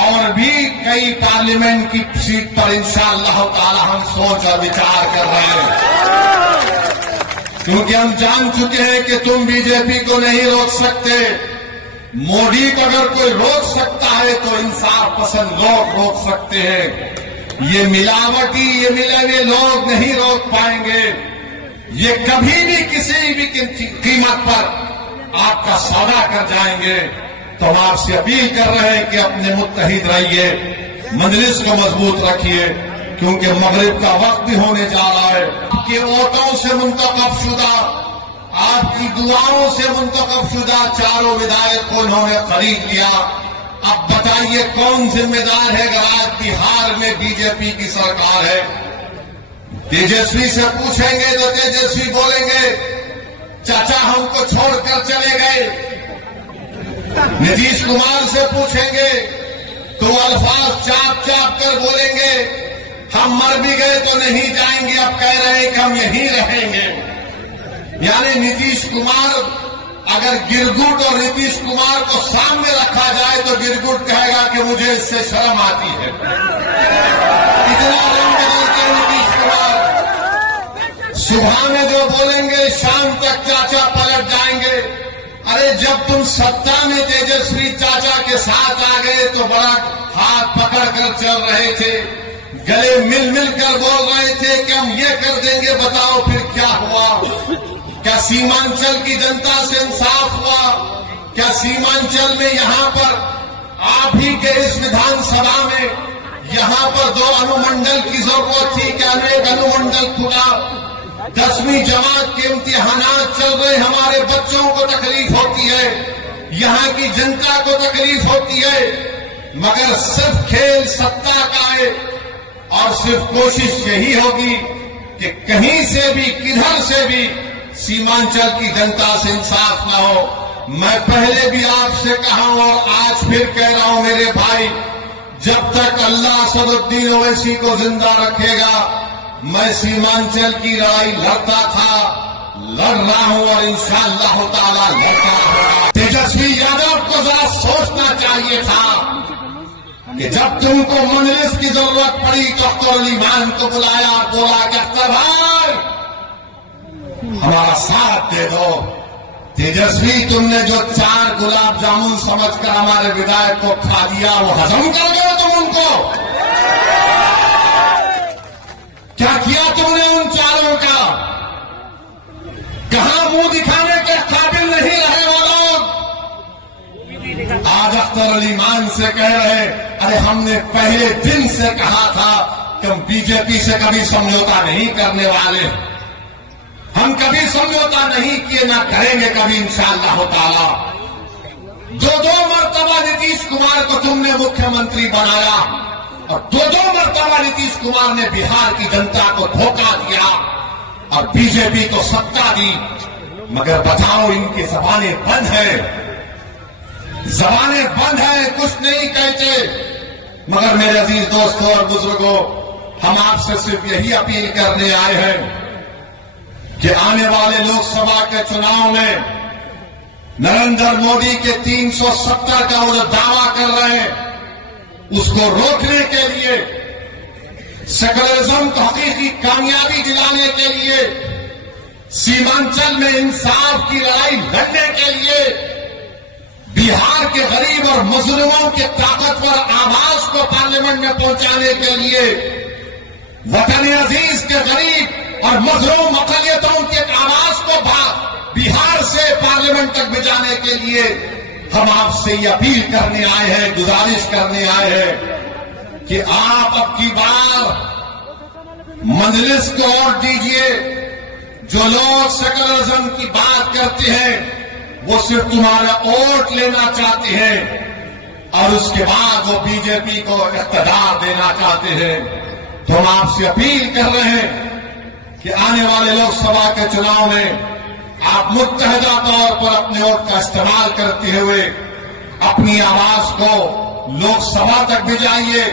और भी कई पार्लियामेंट की सीट पर इंशाअल्लाह ताला हम सोच और विचार कर रहे हैं, क्योंकि हम जान चुके हैं कि तुम बीजेपी को नहीं रोक सकते। मोदी को अगर कोई रोक सकता है तो इंसाफ पसंद लोग रोक सकते हैं। ये मिलावटी, ये मिले हुए लोग नहीं रोक पाएंगे। ये कभी भी किसी भी कीमत पर आपका सौदा कर जाएंगे। तो हम आपसे अपील कर रहे हैं कि अपने मुत्तहिद रहिए, मजलिस को मजबूत रखिए, क्योंकि मगरिब का वक्त भी होने जा रहा है। आपके वोटों से मुंतखब शुदा, आपकी दुआओं से मुंतखब शुदा चारों विधायक को उन्होंने खरीद लिया। अब बताइए कौन जिम्मेदार है अगर आज बिहार में बीजेपी की सरकार है? तेजस्वी से पूछेंगे तो तेजस्वी बोलेंगे चाचा हमको छोड़कर चले गए। नीतीश कुमार से पूछेंगे तो अल्फाज चाप चाप कर बोलेंगे हम मर भी गए तो नहीं जाएंगे, अब कह रहे हैं कि हम यहीं रहेंगे। यानी नीतीश कुमार, अगर गिरगुट और नीतीश कुमार को सामने रखा जाए तो गिरगुट कहेगा कि मुझे इससे शर्म आती है। इतना रंग बदलते नीतीश कुमार, सुबह में जो बोलेंगे शाम तक चाचा पलट जाएंगे। अरे जब तुम सत्ता में तेजस्वी चाचा के साथ आ गए तो बड़ा हाथ पकड़कर चल रहे थे, गले मिल मिल कर बोल रहे थे कि हम ये कर देंगे, बताओ फिर क्या हुआ? क्या सीमांचल की जनता से इंसाफ हुआ? क्या सीमांचल में यहां पर आप ही के इस विधानसभा में यहां पर 2 अनुमंडल की जरूरत थी, क्या एक अनुमंडल खुला? 10वीं जमात के इम्तिहानात चल रहे, हमारे बच्चों को तकलीफ होती है, यहां की जनता को तकलीफ होती है, मगर सिर्फ खेल सत्ता का है और सिर्फ कोशिश यही होगी कि कहीं से भी किधर से भी सीमांचल की जनता से इंसाफ न हो। मैं पहले भी आपसे कहा हूं और आज फिर कह रहा हूं मेरे भाई, जब तक अल्लाह असदुद्दीन ओवैसी को जिंदा रखेगा मैं सीमांचल की लड़ाई लड़ता था, लड़ रहा हूं और इंशाअल्लाह ताला लड़ता रहूंगा। तेजस्वी यादव को जरा सोचना चाहिए था कि जब तुमको मजलिस की जरूरत पड़ी तो अख्तर अली मान को बुलाया, बोला कि अख्तर भाई हमारा साथ दे दो। तेजस्वी तुमने जो 4 गुलाब जामुन समझकर हमारे विधायक को खा दिया, वो हजम कर गए तुम उनको? क्या किया तुमने उन 4 का? कहां मुंह दिखाने के काबिल नहीं रहे वो लोग? आज अख्तर अली मान से कह रहे, अरे हमने पहले दिन से कहा था कि हम बीजेपी से कभी समझौता नहीं करने वाले, हम कभी समझौता नहीं किए, ना करेंगे कभी इंशाअल्लाह ताला। 2 मरतबा नीतीश कुमार को तुमने मुख्यमंत्री बनाया और 2 मरतबा नीतीश कुमार ने बिहार की जनता को धोखा दिया और बीजेपी को सत्ता दी। मगर बताओ इनकी जबानें बंद है, जबानें बंद है, कुछ नहीं कहते। मगर मेरे अजीज दोस्तों और बुजुर्गों, हम आपसे सिर्फ यही अपील करने आए हैं कि आने वाले लोकसभा के चुनाव में नरेंद्र मोदी के 370 का वो दावा कर रहे हैं, उसको रोकने के लिए, सेकुलरिज्म को हकीकी कामयाबी दिलाने के लिए, सीमांचल में इंसाफ की लड़ाई लड़ने के लिए, बिहार के गरीब और मजलूमों के ताकतवर आवाज को पार्लियामेंट में पहुंचाने के लिए, वतन अजीज के गरीब और मजलूम अकलियतों की आवाज को बिहार से पार्लियामेंट तक भिजाने के लिए हम आपसे ये अपील करने आए हैं, गुजारिश करने आए हैं कि आप अब की बार मजलिस को वोट दीजिए। जो लोग सेकुलरिज्म की बात करते हैं वो सिर्फ तुम्हारा वोट लेना चाहते हैं और उसके बाद वो बीजेपी को इख्तियार देना चाहते हैं। तो हम आपसे अपील कर रहे हैं कि आने वाले लोकसभा के चुनाव में आप मुत्तहिदा तौर पर अपने वोट का इस्तेमाल करते हुए अपनी आवाज को लोकसभा तक भिजाइए।